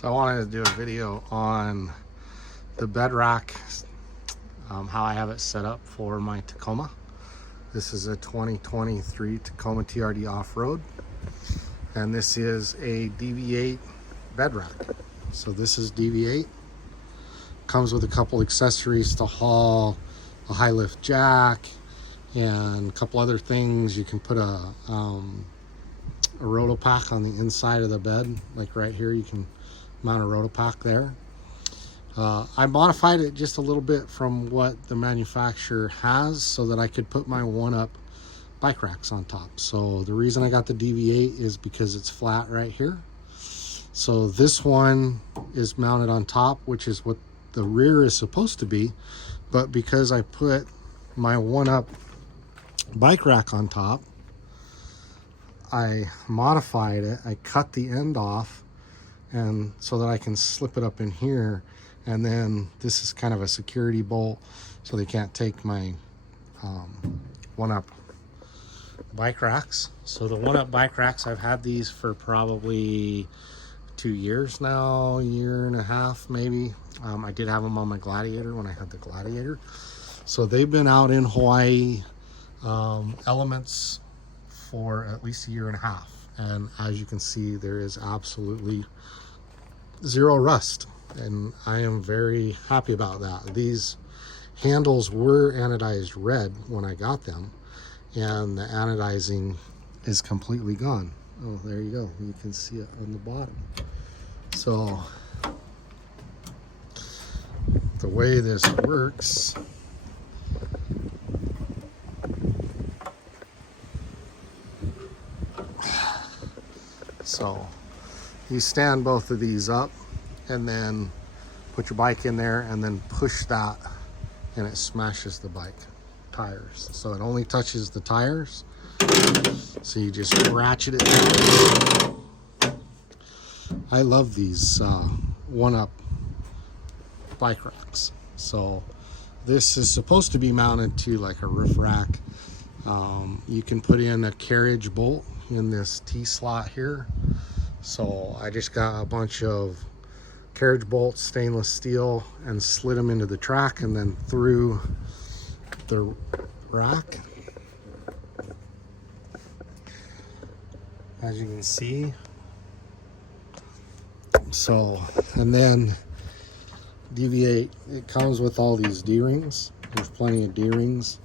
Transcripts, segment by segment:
So I wanted to do a video on the bedrack, how I have it set up for my Tacoma. This is a 2023 Tacoma TRD off-road, and this is a DV8 bedrack. So this is DV8. Comes with a couple accessories to haul a high lift jack and a couple other things. You can put a rotopack on the inside of the bed, like right here. You can mount a rotopack there. I modified it just a little bit from what the manufacturer has so that I could put my one-up bike racks on top. So the reason I got the DV8 is because it's flat right here. So this one is mounted on top, which is what the rear is supposed to be, but because I put my one-up bike rack on top, I modified it. I cut the end off, and so that I can slip it up in here, and then this is kind of a security bolt so they can't take my one-up bike racks. So the one-up bike racks, I've had these for probably 2 years now, a year and a half maybe. I did have them on my Gladiator when I had the Gladiator. So they've been out in Hawaii elements for at least a year and a half, and as you can see, there is absolutely zero rust, and I am very happy about that. These handles were anodized red when I got them, and the anodizing is completely gone. Oh, there you go, you can see it on the bottom. So the way this works, so you stand both of these up and then put your bike in there and then push that, and it smashes the bike tires. So it only touches the tires. So you just ratchet it down. I love these one-up bike racks. So this is supposed to be mounted to like a roof rack. You can put in a carriage bolt in this T-slot here. So I just got a bunch of carriage bolts, stainless steel, and slid them into the track and then through the rack. As you can see. So, and then DV8, it comes with all these D-rings. There's plenty of D-rings.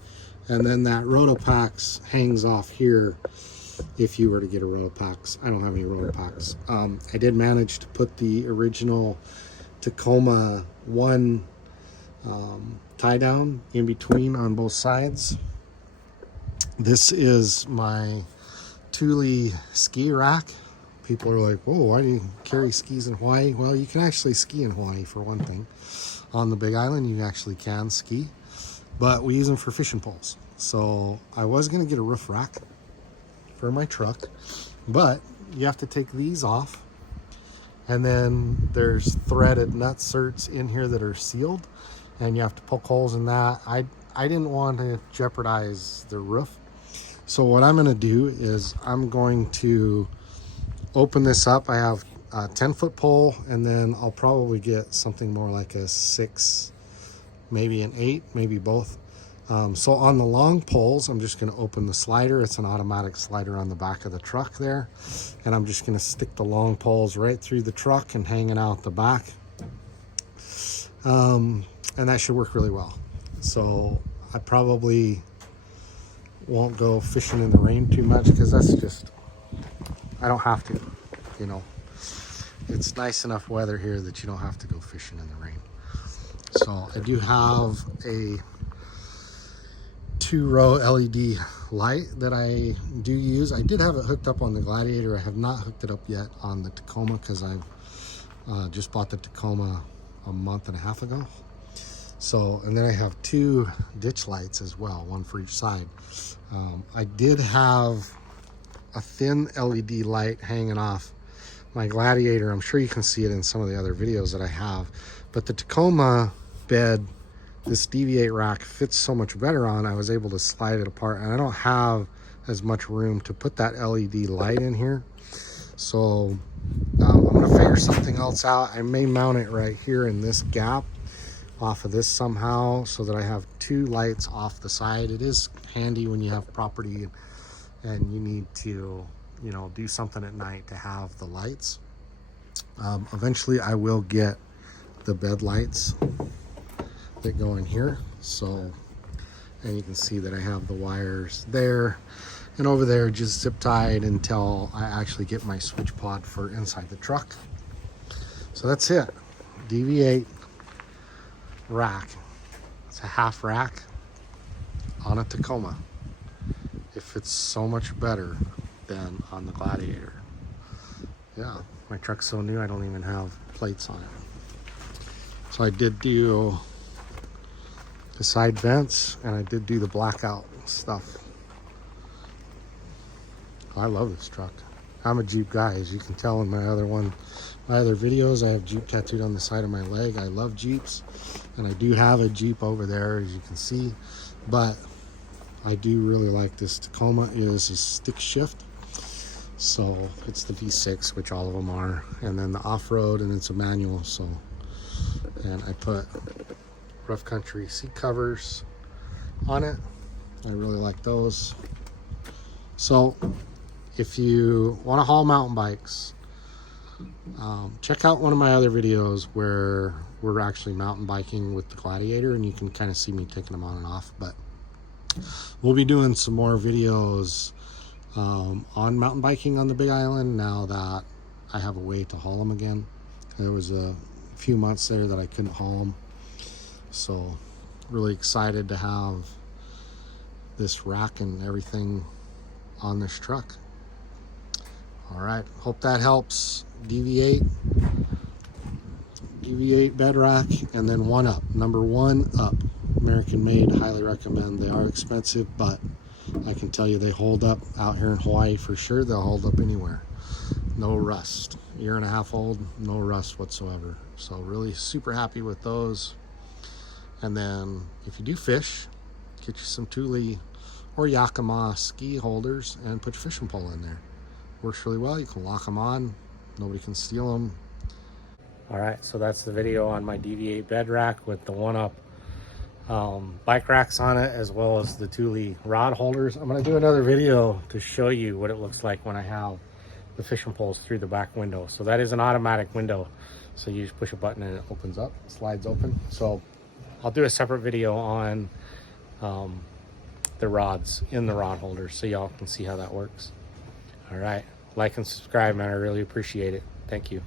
And then that Rotopax hangs off here if you were to get a Rotopax. I don't have any Rotopax. I did manage to put the original Tacoma 1 tie down in between on both sides. This is my Thule ski rack. People are like, whoa, why do you carry skis in Hawaii? Well, you can actually ski in Hawaii, for one thing. On the Big Island, you actually can ski, but we use them for fishing poles. So I was going to get a roof rack for my truck, but you have to take these off, and then there's threaded nut certs in here that are sealed, and you have to poke holes in that. I didn't want to jeopardize the roof. So what I'm going to do is I'm going to open this up. I have a 10-foot pole, and then I'll probably get something more like a 6, maybe an 8, maybe both. So on the long poles, I'm just going to open the slider. It's an automatic slider on the back of the truck there, and I'm just going to stick the long poles right through the truck and hanging out the back, and that should work really well. So I probably won't go fishing in the rain too much, because that's just, I don't have to, you know. It's nice enough weather here that you don't have to go fishing in the rain. So I do have a 2-row LED light that I do use. I did have it hooked up on the Gladiator. I have not hooked it up yet on the Tacoma, because I've just bought the Tacoma a month and a half ago. So, and then I have 2 ditch lights as well, one for each side. I did have a thin LED light hanging off my Gladiator. I'm sure you can see it in some of the other videos that I have, but the Tacoma bed, this DV8 rack fits so much better on. I was able to slide it apart, and I don't have as much room to put that LED light in here. So I'm want to figure something else out, I may mount it right here in this gap off of this somehow, so that I have two lights off the side. It is handy when you have property and you need to, you know, do something at night to have the lights. Eventually I will get the bed lights that go in here. So, and you can see that I have the wires there and over there just zip tied until I actually get my switch pod for inside the truck. So that's it. DV8 rack. It's a half rack on a Tacoma. It fits so much better than on the Gladiator. Yeah, my truck's so new I don't even have plates on it. So I did do the side vents and I did do the blackout stuff. I love this truck. I'm a Jeep guy, as you can tell in my other videos. I have Jeep tattooed on the side of my leg. I love Jeeps, and I do have a Jeep over there, as you can see, but I do really like this Tacoma. It is a stick shift, so it's the V6, which all of them are, and then the off-road, and it's a manual. So, and I put rough country seat covers on it. I really like those. So if you want to haul mountain bikes, check out one of my other videos where we're actually mountain biking with the Gladiator, and you can kind of see me taking them on and off. But we'll be doing some more videos on mountain biking on the Big Island now that I have a way to haul them again. There was a few months there that I couldn't haul them, so really excited to have this rack and everything on this truck. All right, hope that helps. DV8 bed rack, and then one up, number one up, American made. Highly recommend. They are expensive, but I can tell you they hold up out here in Hawaii for sure. They'll hold up anywhere. No rust. Year and a half old, no rust whatsoever. So really super happy with those. And then if you do fish, get you some Thule or Yakima ski holders and put your fishing pole in there. Works really well. You can lock them on. Nobody can steal them. All right, so that's the video on my DV8 bed rack with the one-up bike racks on it, as well as the Thule rod holders. I'm going to do another video to show you what it looks like when I have the fishing poles through the back window. So that is an automatic window. So you just push a button and it opens up, slides open. So I'll do a separate video on the rods in the rod holders so y'all can see how that works. All right, like and subscribe, man. I really appreciate it. Thank you.